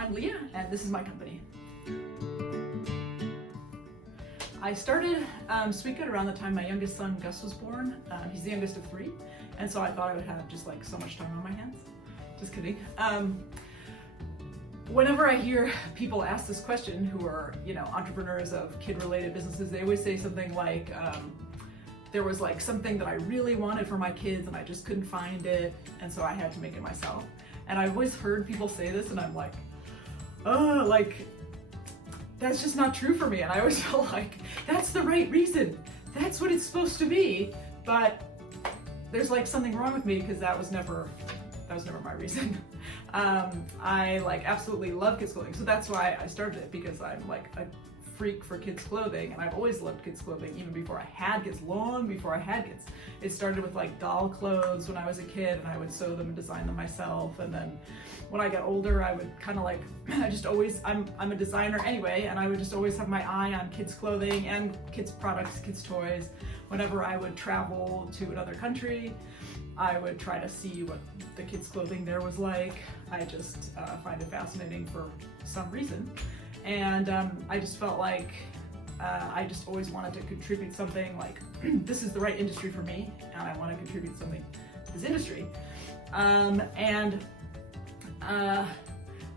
I'm Leah, and this is my company. I started Sweetgood around the time my youngest son Gus was born. He's the youngest of 3, and so I thought I would have just like so much time on my hands. Just kidding. Whenever I hear people ask this question who are, entrepreneurs of kid-related businesses, they always say something like, there was like something that I really wanted for my kids and I just couldn't find it, and so I had to make it myself. And I've always heard people say this, and I'm like, oh, like, that's just not true for me. And I always felt like, that's the right reason. That's what it's supposed to be. But there's like something wrong with me, because that was never my reason. I like absolutely love kids clothing. So that's why I started it, because I'm like a freak for kids clothing, and I've always loved kids clothing even before I had kids, long before I had kids. It started with like doll clothes when I was a kid, and I would sew them and design them myself. And then when I got older, I would kind of like, I'm a designer anyway, and I would just always have my eye on kids clothing and kids products, kids toys. Whenever I would travel to another country, I would try to see what the kids clothing there was like. I just find it fascinating for some reason. And I just felt like I just always wanted to contribute something, like, this is the right industry for me, and I want to contribute something to this industry.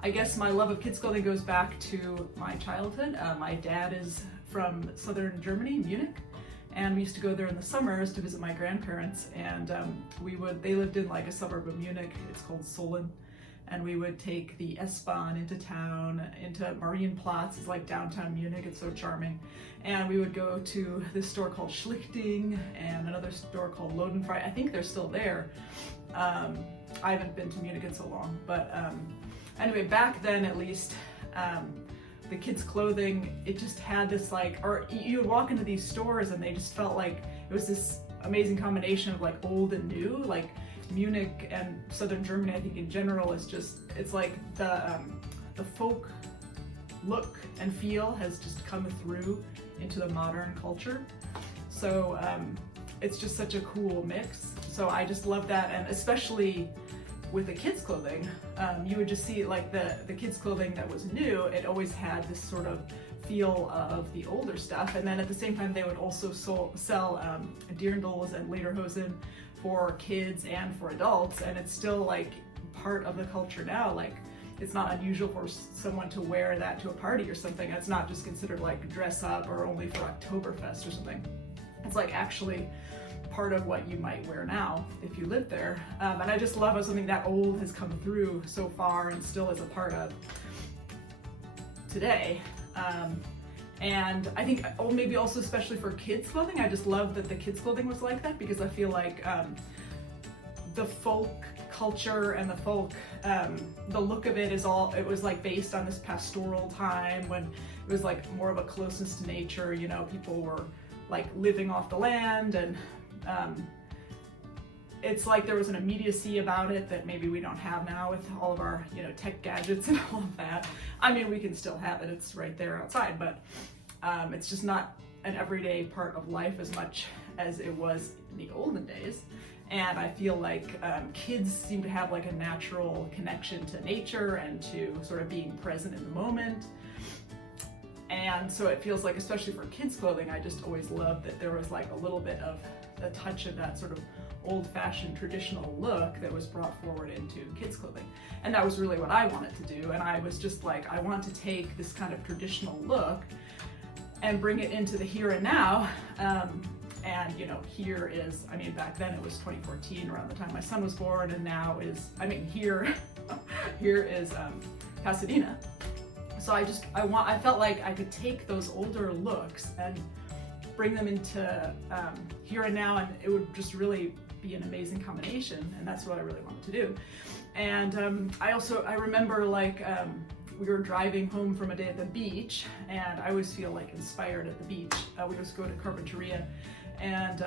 I guess my love of kids clothing goes back to my childhood. My dad is from southern Germany, Munich, and we used to go there in the summers to visit my grandparents, and they lived in like a suburb of Munich. It's called Solin. And we would take the S-Bahn into town, into Marienplatz. It's like downtown Munich. It's so charming. And we would go to this store called Schlichting and another store called Lodenfrei. I think they're still there. I haven't been to Munich in so long. But anyway, back then at least, the kids' clothing, it just had this like, or you would walk into these stores and they just felt like it was this amazing combination of like old and new. Like Munich and southern Germany, I think in general, is just, it's like the folk look and feel has just come through into the modern culture. So it's just such a cool mix. So I just love that, and especially with the kids clothing, you would just see like the kids clothing that was new, it always had this sort of feel of the older stuff. And then at the same time, they would also sell dirndls and lederhosen for kids and for adults, and it's still like part of the culture now. Like, it's not unusual for someone to wear that to a party or something. It's not just considered like dress up or only for Oktoberfest or something. It's like actually part of what you might wear now if you live there. And I just love how something that old has come through so far and still is a part of today. And I think, maybe also especially for kids clothing, I just love that the kids clothing was like that, because I feel like the folk culture and the folk, the look of it was like based on this pastoral time when it was like more of a closeness to nature. People were like living off the land, and it's like there was an immediacy about it that maybe we don't have now with all of our, tech gadgets and all of that. I mean, we can still have it, it's right there outside, but it's just not an everyday part of life as much as it was in the olden days. And I feel like kids seem to have like a natural connection to nature and to sort of being present in the moment. And so it feels like, especially for kids clothing, I just always loved that there was like a little bit of a touch of that sort of old-fashioned traditional look that was brought forward into kids clothing. And that was really what I wanted to do. And I was just like, I want to take this kind of traditional look and bring it into the here and now. And here is, back then it was 2014, around the time my son was born, and now is, here is Pasadena. So I felt like I could take those older looks and bring them into here and now, and it would just really be an amazing combination, and that's what I really wanted to do. And I remember like we were driving home from a day at the beach, and I always feel like inspired at the beach. We always go to Carpinteria, and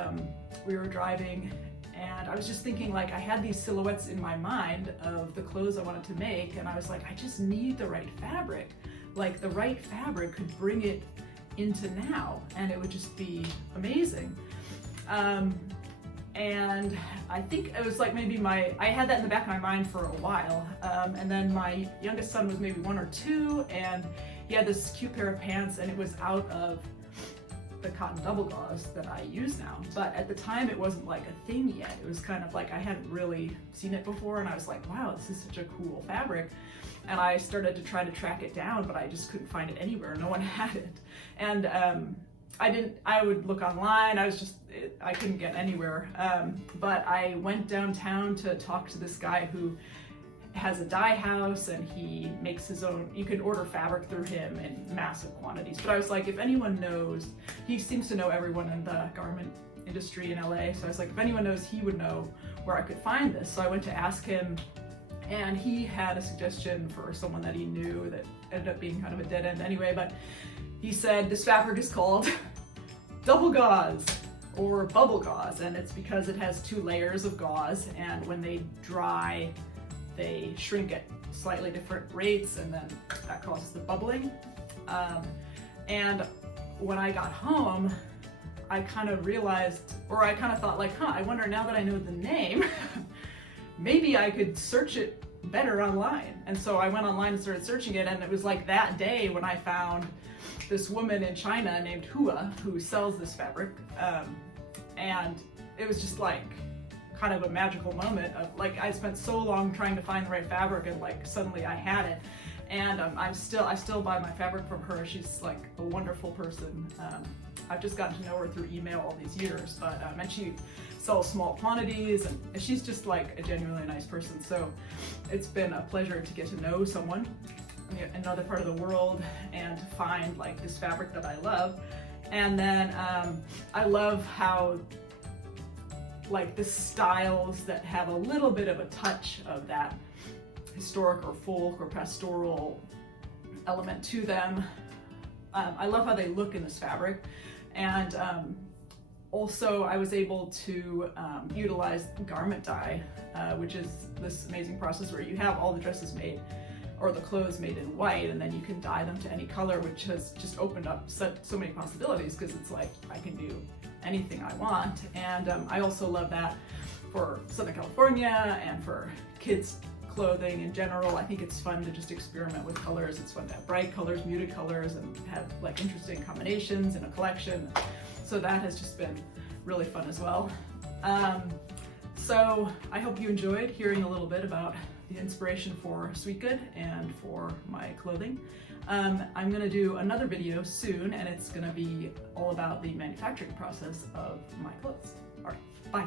we were driving, and I was just thinking, like, I had these silhouettes in my mind of the clothes I wanted to make, and I was like, I just need the right fabric. Like, the right fabric could bring it into now, and it would just be amazing. and I think it was like maybe I had that in the back of my mind for a while, and then my youngest son was maybe 1 or 2, and he had this cute pair of pants, and it was out of the cotton double gauze that I use now. But at the time it wasn't like a thing yet. It was kind of like I hadn't really seen it before, and I was like, wow, this is such a cool fabric. And I started to try to track it down, but I just couldn't find it anywhere. No one had it. And I would look online, I couldn't get anywhere. But I went downtown to talk to this guy who has a dye house, and he makes his own, you can order fabric through him in massive quantities. But I was like, if anyone knows, he seems to know everyone in the garment industry in LA. So I was like, if anyone knows, he would know where I could find this. So I went to ask him, and he had a suggestion for someone that he knew that ended up being kind of a dead end anyway. But he said this fabric is called double gauze or bubble gauze, and it's because it has 2 layers of gauze, and when they dry, they shrink at slightly different rates, and then that causes the bubbling. And when I got home, I kind of realized, or I kind of thought like, I wonder, now that I know the name, maybe I could search it better online. And so I went online and started searching it, and it was like that day when I found this woman in China named Hua who sells this fabric. And it was just like kind of a magical moment of like, I spent so long trying to find the right fabric, and like suddenly I had it. And I still buy my fabric from her. She's like a wonderful person. I've just gotten to know her through email all these years, but and she sells small quantities, and she's just like a genuinely nice person. So it's been a pleasure to get to know someone in another part of the world and to find like this fabric that I love. And then I love how like the styles that have a little bit of a touch of that historic or folk or pastoral element to them. I love how they look in this fabric. And also I was able to utilize garment dye, which is this amazing process where you have all the dresses made or the clothes made in white, and then you can dye them to any color, which has just opened up so many possibilities, because it's like I can do anything I want. And I also love that for Southern California and for kids clothing in general. I think it's fun to just experiment with colors. It's fun to have bright colors, muted colors, and have like interesting combinations in a collection. So that has just been really fun as well. So I hope you enjoyed hearing a little bit about the inspiration for Sweetgood and for my clothing. I'm gonna do another video soon, and it's gonna be all about the manufacturing process of my clothes. All right, bye.